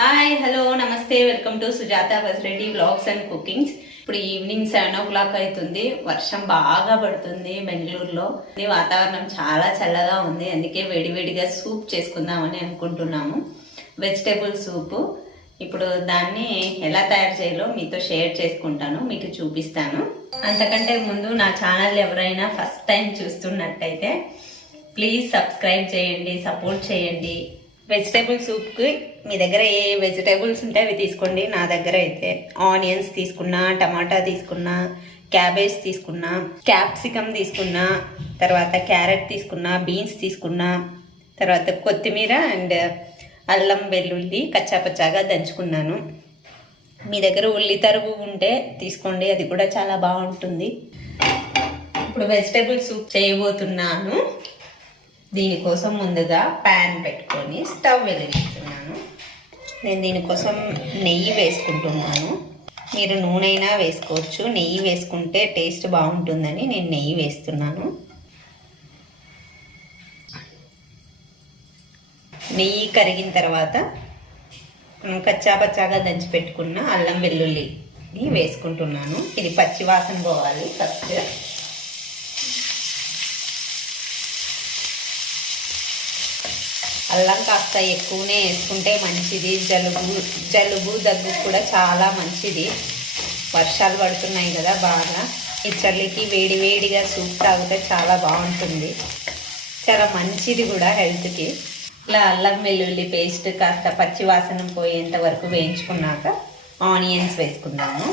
Hi hello నమస్తే welcome to Sujatha Basireddy vlogs and cookings. ఇప్పుడు evening 7 o'clock అవుతుంది. వర్షం బాగా పడుతుంది బెంగళూరులో. వాతావరణం చాలా చల్లగా ఉంది, అందుకే వేడివేడిగా సూప్ చేసుకుందామని అనుకుంటున్నాము. వెజిటేబుల్ సూపు. ఇప్పుడు దాన్ని ఎలా తయారు చేయాలో మీతో షేర్ చేసుకుంటాను, మీకు చూపిస్తాను. అంతకంటే ముందు నా ఛానల్ ఎవరైనా ఫస్ట్ టైం చూస్తున్నట్టయితే ప్లీజ్ సబ్స్క్రైబ్ చేయండి, సపోర్ట్ చేయండి. వెజిటేబుల్ సూప్కి మీ దగ్గర ఏ వెజిటేబుల్స్ ఉంటే అవి తీసుకోండి. నా దగ్గర అయితే ఆనియన్స్ తీసుకున్నా, టమాటా తీసుకున్నా, క్యాబేజ్ తీసుకున్నా, క్యాప్సికమ్ తీసుకున్నా, తర్వాత క్యారెట్ తీసుకున్నా, బీన్స్ తీసుకున్నా, తర్వాత కొత్తిమీర అండ్ అల్లం వెల్లుల్లి కచ్చాపచ్చాగా దంచుకున్నాను. మీ దగ్గర ఉల్లి తరుగు ఉంటే తీసుకోండి, అది కూడా చాలా బాగుంటుంది. ఇప్పుడు వెజిటేబుల్ సూప్ చేయబోతున్నాను. దీనికోసం ముందుగా ప్యాన్ పెట్టుకొని స్టవ్ వెలిగిస్తున్నాను. నేను దీనికోసం నెయ్యి వేసుకుంటున్నాను. మీరు నూనె అయినా వేసుకోవచ్చు, నెయ్యి వేసుకుంటే టేస్ట్ బాగుంటుందని నేను నెయ్యి వేస్తున్నాను. నెయ్యి కరిగిన తర్వాత కచ్చాపచ్చాగా దంచి పెట్టుకున్న అల్లం వెల్లుల్లిని వేసుకుంటున్నాను. ఇది పచ్చి వాసన పోవాలి. ఫస్ట్ అల్లం కాస్త ఎక్కువనే వేసుకుంటే మంచిది. జలుబు దగ్గు కూడా చాలా మంచిది. వర్షాలు పడుతున్నాయి కదా బాగా, ఈ చలికి వేడివేడిగా సూప్ తాగితే చాలా బాగుంటుంది, చాలా మంచిది కూడా హెల్త్కి. ఇలా అల్లం వెల్లుల్లి పేస్ట్ కాస్త పచ్చి వాసన పోయేంత వరకు వేయించుకున్నాక ఆనియన్స్ వేసుకుందాము.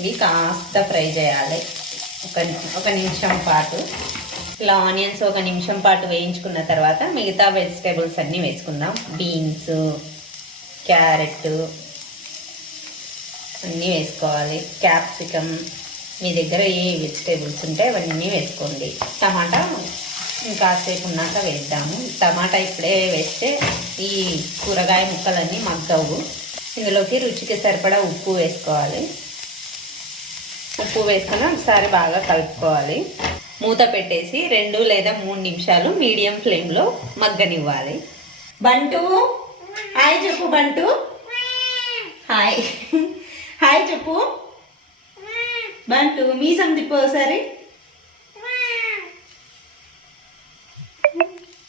ఇవి కాస్త ఫ్రై చేయాలి ఒక నిమిషం పాటు. ఇలా ఆనియన్స్ ఒక నిమిషం పాటు వేయించుకున్న తర్వాత మిగతా వెజిటేబుల్స్ అన్నీ వేసుకుందాం. బీన్స్, క్యారెట్ అన్నీ వేసుకోవాలి. క్యాప్సికమ్, మీ దగ్గర ఏ వెజిటేబుల్స్ ఉంటే అవన్నీ వేసుకోండి. టమాటా ఇంకాసేపు ఉన్నాక వేద్దాము. టమాటా ఇప్పుడే వేస్తే ఈ కూరగాయ ముక్కలన్నీ మగ్గవు. ఇందులోకి రుచికి సరిపడా ఉప్పు వేసుకోవాలి. ఉప్పు వేసుకొని ఒకసారి బాగా కలుపుకోవాలి. మూత పెట్టేసి 2 లేదా 3 నిమిషాలు మీడియం ఫ్లేమ్లో మగ్గనివ్వాలి. బంటు హాయ్ చెప్పు. బంటు హాయ్ హాయ్ చెప్పు. బంటు మీసం తిప్పు ఒకసారి.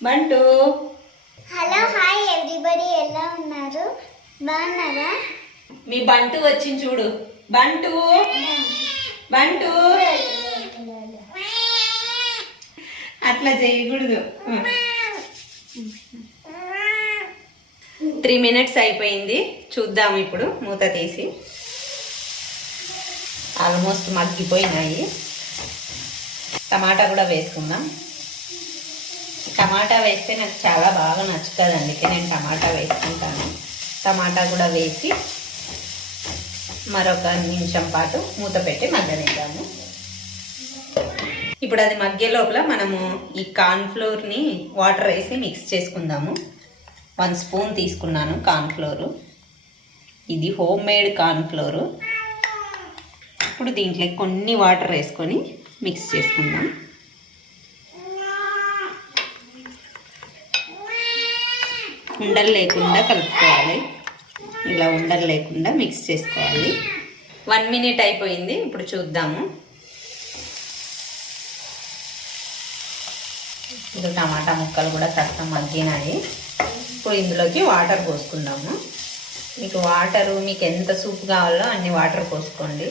బంటు హలో హాయ్ ఎవ్రీబడి, ఎలా ఉన్నారు? బాగున్నారా? మీ బంటు వచ్చింది చూడు. బంటు బంటు అట్లా చేయకూడదు. 3 minutes అయిపోయింది. చూద్దాం ఇప్పుడు మూత తీసి. ఆల్మోస్ట్ మగ్గిపోయినాయి. టమాటా కూడా వేసుకుందాం. టమాటా వేస్తే నాకు చాలా బాగా నచ్చుతుంది, అందుకే నేను టమాటా వేసుకుంటాను. టమాటా కూడా వేసి మరొక నిమిషం పాటు మూత పెట్టి మగ్గనిద్దాము. ఇప్పుడు అది మగ్గే లోపల మనము ఈ కార్న్ఫ్లోర్ని వాటర్ వేసి మిక్స్ చేసుకుందాము. 1 స్పూన్ తీసుకున్నాను కార్న్ఫ్లోరు. ఇది హోమ్ మేడ్ కార్న్ఫ్లోరు. ఇప్పుడు దీంట్లో కొన్ని వాటర్ వేసుకొని మిక్స్ చేసుకుందాం. ఉండలు లేకుండా కలుపుకోవాలి. ఇలా ఉండలు లేకుండా మిక్స్ చేసుకోవాలి. 1 minute అయిపోయింది. ఇప్పుడు చూద్దాము. ఇది టమాటా ముక్కలు కూడా కాస్త మగ్గినాయి. ఇప్పుడు ఇందులోకి వాటర్ పోసుకుందాము. మీకు ఎంత సూప్ కావాలో అన్ని వాటర్ పోసుకోండి.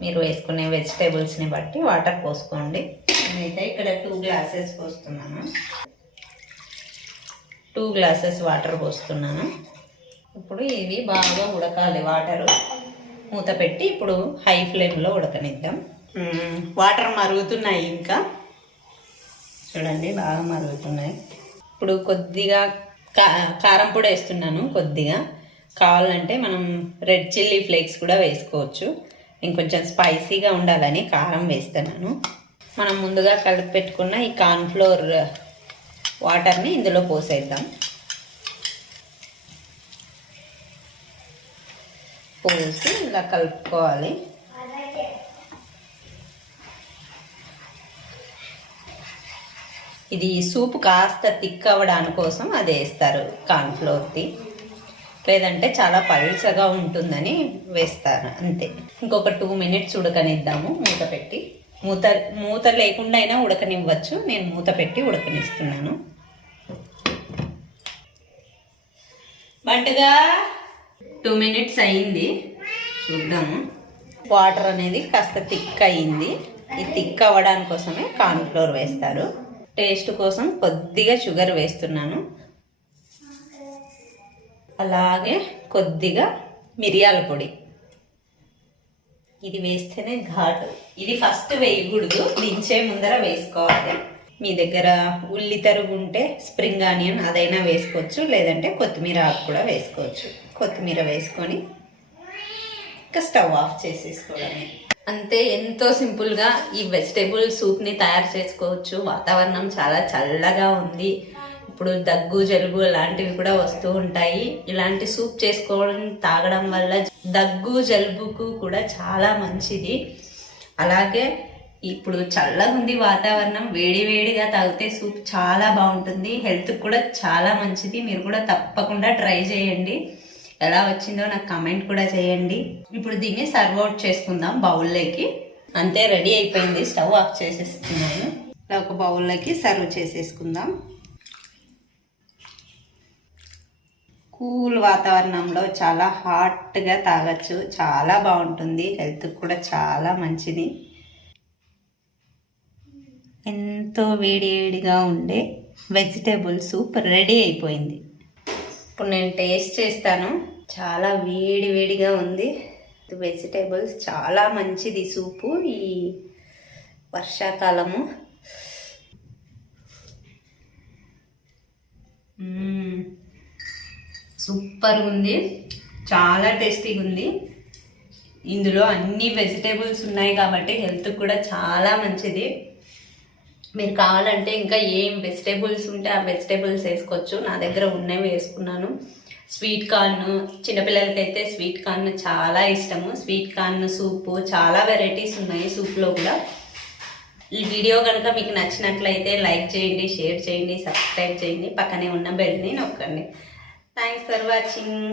మీరు వేసుకునే వెజిటేబుల్స్ని బట్టి వాటర్ పోసుకోండి. నేనైతే ఇక్కడ 2 glasses పోస్తున్నాను. 2 glasses వాటర్ పోస్తున్నాను. ఇప్పుడు ఇవి బాగా ఉడకాలి వాటరు. మూత పెట్టి ఇప్పుడు హై ఫ్లేమ్లో ఉడకనిద్దాం. వాటర్ మరుగుతున్నాయి, ఇంకా చూడండి బాగా మరుగుతున్నాయి. ఇప్పుడు కొద్దిగా కారం పొడి వేస్తున్నాను. కొద్దిగా కావాలంటే మనం రెడ్ చిల్లీ ఫ్లేక్స్ కూడా వేసుకోవచ్చు. ఇంకొంచెం స్పైసీగా ఉండాలని కారం వేస్తున్నాను. మనం ముందుగా కలిపి పెట్టుకున్న ఈ కార్న్ఫ్లోర్ వాటర్ని ఇందులో పోసేద్దాం. పోసి ఇలా కలుపుకోవాలి. ఇది సూప్ కాస్త థిక్ అవ్వడానికి కోసం అది వేస్తారు కార్న్ఫ్లోర్ది, లేదంటే చాలా పల్చగా ఉంటుందని వేస్తారు అంతే. ఇంకొక 2 మినిట్స్ ఉడకనిద్దాము మూత పెట్టి. మూత లేకుండా అయినా ఉడకనివ్వచ్చు, నేను మూత పెట్టి ఉడకనిస్తున్నాను. బంటగా 2 మినిట్స్ అయింది, చూద్దాము. వాటర్ అనేది కాస్త థిక్ అయ్యింది. ఈ థిక్ అవ్వడానికి కోసమే కార్న్ఫ్లోర్ వేస్తారు. టేస్ట్ కోసం కొద్దిగా షుగర్ వేస్తున్నాను, అలాగే కొద్దిగా మిరియాల పొడి. ఇది వేస్తేనే ఘాటు. ఇది ఫస్ట్ వేయకూడదు, దించే ముందర వేసుకోవాలి. మీ దగ్గర ఉల్లి తరుగు ఉంటే స్ప్రింగ్ ఆనియన్ అదైనా వేసుకోవచ్చు, లేదంటే కొత్తిమీర ఆకు కూడా వేసుకోవచ్చు. కొత్తిమీర వేసుకొని ఇంకా స్టవ్ ఆఫ్ చేసేసుకోవడమే. అంతే, ఎంతో సింపుల్గా ఈ వెజిటేబుల్ సూప్ని తయారు చేసుకోవచ్చు. వాతావరణం చాలా చల్లగా ఉంది, ఇప్పుడు దగ్గు జలుబు లాంటివి కూడా వస్తూ ఉంటాయి. ఇలాంటి సూప్ చేసుకోవడం తాగడం వల్ల దగ్గు జలుబుకు కూడా చాలా మంచిది. అలాగే ఇప్పుడు చల్లగా ఉంది వాతావరణం, వేడి వేడిగా తాగితే సూప్ చాలా బాగుంటుంది, హెల్త్కి కూడా చాలా మంచిది. మీరు కూడా తప్పకుండా ట్రై చేయండి. ఎలా వచ్చిందో నాకు కామెంట్ కూడా చేయండి. ఇప్పుడు దీన్ని సర్వ్ అవుట్ చేసుకుందాం బౌల్లోకి. అంతే, రెడీ అయిపోయింది. స్టవ్ ఆఫ్ చేసేస్తున్నాను. ఇలా ఒక బౌల్లోకి సర్వ్ చేసేసుకుందాం. కూల్ వాతావరణంలో చాలా హాట్గా తాగొచ్చు, చాలా బాగుంటుంది, హెల్త్కి కూడా చాలా మంచిది. ఎంతో వేడిగా ఉండే వెజిటేబుల్ సూప్ రెడీ అయిపోయింది. ఇప్పుడు నేను టేస్ట్ చేస్తాను. చాలా వేడిగా ఉంది. వెజిటేబుల్స్ చాలా మంచిది సూపు ఈ వర్షాకాలము. సూపర్ ఉంది, చాలా టేస్టీగా ఉంది. ఇందులో అన్ని వెజిటేబుల్స్ ఉన్నాయి కాబట్టి హెల్త్కి కూడా చాలా మంచిది. మీరు కావాలంటే ఇంకా ఏం వెజిటేబుల్స్ ఉంటే ఆ వెజిటేబుల్స్ వేసుకోవచ్చు. నా దగ్గర ఉన్నవి వేసుకున్నాను. స్వీట్ కార్న్, చిన్నపిల్లలకైతే స్వీట్ కార్న్ చాలా ఇష్టము. స్వీట్ కార్న్ సూపు, చాలా వెరైటీస్ ఉన్నాయి సూప్లో కూడా. ఈ వీడియో కనుక మీకు నచ్చినట్లయితే లైక్ చేయండి, షేర్ చేయండి, సబ్స్క్రైబ్ చేయండి, పక్కనే ఉన్న బెల్ని నొక్కండి. Thanks for watching.